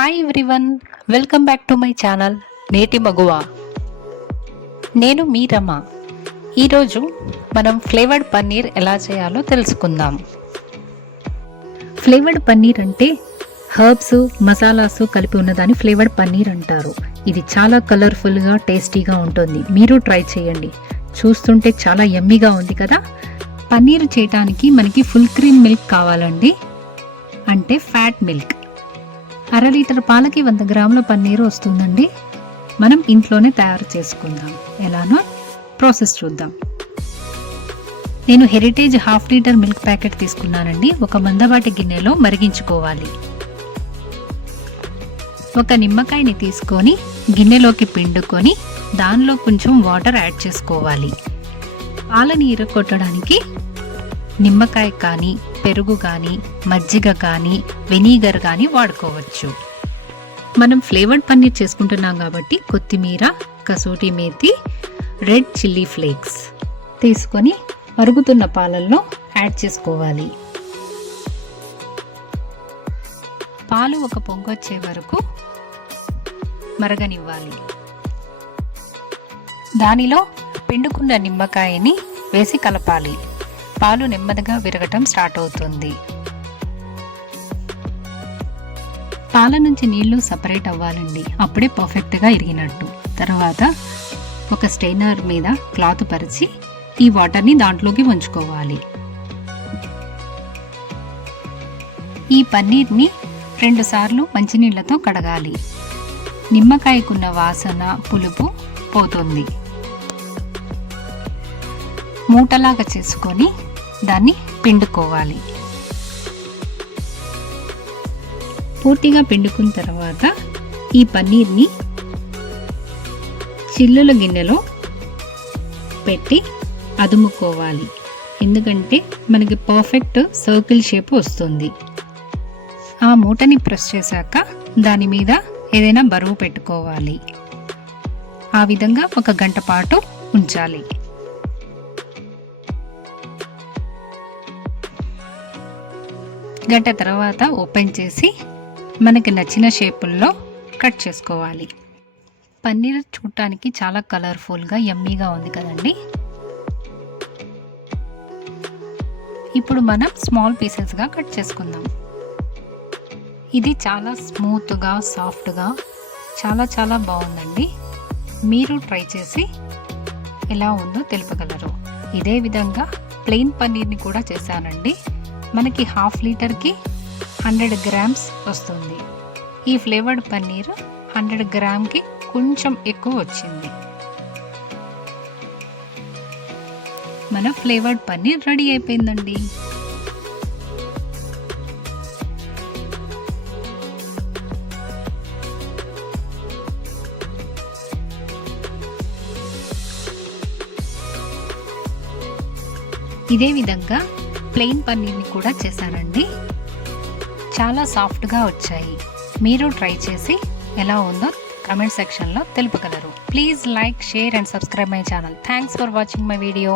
Hi everyone, welcome back to my channel నేటి మగువ. నేను మీ రమ. ఈరోజు మనం ఫ్లేవర్డ్ పన్నీర్ ఎలా చేయాలో తెలుసుకుందాం. ఫ్లేవర్డ్ పన్నీర్ అంటే హర్బ్స్, మసాలాస్ కలిపి ఉన్నదాన్ని ఫ్లేవర్డ్ పన్నీర్ అంటారు. ఇది చాలా కలర్ఫుల్గా, టేస్టీగా ఉంటుంది. మీరు ట్రై చేయండి. చూస్తుంటే చాలా యమ్మీగా ఉంది కదా. పన్నీర్ చేయడానికి మనకి ఫుల్ క్రీమ్ మిల్క్ కావాలండి, అంటే ఫ్యాట్ మిల్క్. 1/2 లీటర్ పాలకి 100 గ్రాముల పన్నీరు వస్తుందండి. మనం ఇంట్లోనే తయారు చేసుకుందాం. ఎలానో ప్రాసెస్ చూద్దాం. నేను హెరిటేజ్ 1/2 లీటర్ మిల్క్ ప్యాకెట్ తీసుకున్నానండి. ఒక మందపాటి గిన్నెలో మరిగించుకోవాలి. ఒక నిమ్మకాయని తీసుకొని గిన్నెలోకి పిండుకొని దానిలో కొంచెం వాటర్ యాడ్ చేసుకోవాలి. పాలని ఇరగొట్టడానికి నిమ్మకాయ కానీ, పెరుగు కానీ, మజ్జిగ కానీ, వెనిగర్ కానీ వాడుకోవచ్చు. మనం ఫ్లేవర్డ్ పన్నీర్ చేసుకుంటున్నాం కాబట్టి కొత్తిమీర, kasuri methi, red chilli flakes తీసుకొని మరుగుతున్న పాలల్లో యాడ్ చేసుకోవాలి. పాలు ఒక పొంగొచ్చే వరకు మరగనివ్వాలి. దానిలో పిండుకున్న నిమ్మకాయని వేసి కలపాలి. పాలు నెమ్మదిగా విరగటం స్టార్ట్ అవుతుంది. పాల నుంచి నీళ్లు సపరేట్ అవ్వాలండి. అప్పుడే పర్ఫెక్ట్గా ఇరిగినట్టు. తర్వాత ఒక స్టెయినర్ మీద క్లాత్ పరిచి ఈ వాటర్ని దాంట్లోకి ఉంచుకోవాలి. ఈ పన్నీర్ని 2 సార్లు మంచినీళ్లతో కడగాలి. నిమ్మకాయకున్న వాసన, పులుపు పోతుంది. మూటలాగా చేసుకొని దాన్ని పిండుకోవాలి. పూర్తిగా పిండుకున్న తర్వాత ఈ పన్నీర్ని చిల్లుల గిన్నెలో పెట్టి అదుముకోవాలి. ఎందుకంటే మనకి పర్ఫెక్ట్ సర్కిల్ షేప్ వస్తుంది. ఆ మూటని ప్రెస్ చేశాక దాని మీద ఏదైనా బరువు పెట్టుకోవాలి. ఆ విధంగా 1 గంట పాటు ఉంచాలి. గంట తర్వాత ఓపెన్ చేసి మనకి నచ్చిన షేపుల్లో కట్ చేసుకోవాలి. పన్నీర్ చూడటానికి చాలా కలర్ఫుల్గా, యమ్మీగా ఉంది కదండి. ఇప్పుడు మనం స్మాల్ పీసెస్గా కట్ చేసుకుందాం. ఇది చాలా స్మూత్గా, సాఫ్ట్గా, చాలా బాగుందండి. మీరు ట్రై చేసి ఎలా ఉందో తెలుపగలరు. ఇదే విధంగా ప్లెయిన్ పన్నీర్ని కూడా చేశానండి. మనకి 1/2 లీటర్కి 100 గ్రామ్స్ వస్తుంది. ఈ ఫ్లేవర్డ్ పన్నీర్ 100 గ్రామ్కి కొంచెం ఎక్కువ వచ్చింది. మన ఫ్లేవర్డ్ పన్నీర్ రెడీ అయిపోయిందండి. ఇదే విధంగా ప్లెయిన్ పన్నీర్ని కూడా చేశానండి. చాలా సాఫ్ట్గా వచ్చాయి. మీరు ట్రై చేసి ఎలా ఉందో కామెంట్ సెక్షన్లో తెలుపగలరు. Please like, share and subscribe my channel. Thanks for watching my video.